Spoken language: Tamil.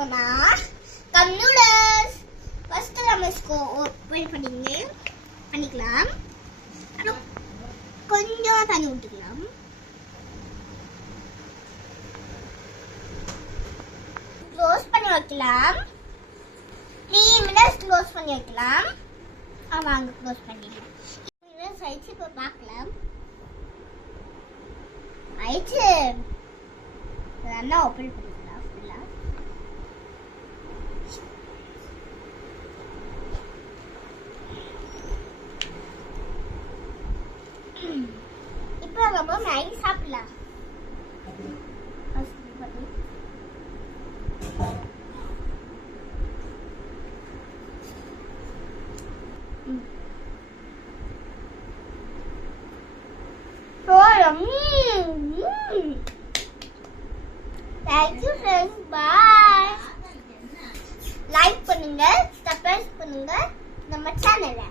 போறோம்னா கம் நூடுல்ஸ். ஃபர்ஸ்ட் நம்ம ஓபன் பண்ணிக்கலாம். கொஞ்சம் தண்ணி ஊற்றிக்கலாம். க்ளோஸ் பண்ணி வைக்கலாம். 3 minutes க்ளோஸ் பண்ணி வைக்கலாம். வாங்க க்ளோஸ் பண்ணிடலாம். 3 minutes ஆயிடுச்சு. இப்போ பார்க்கலாம். ஆயிடுச்சு. நல்லா ஓப்பன் பண்ணிக்கலாம் ஃபுல்லாக. இப்போ நம்ம மேகி சாப்பிடலாம். Thank you friends. Bye. Like பண்ணுங்க, subscribe பண்ணுங்க நம்ம சேனலை.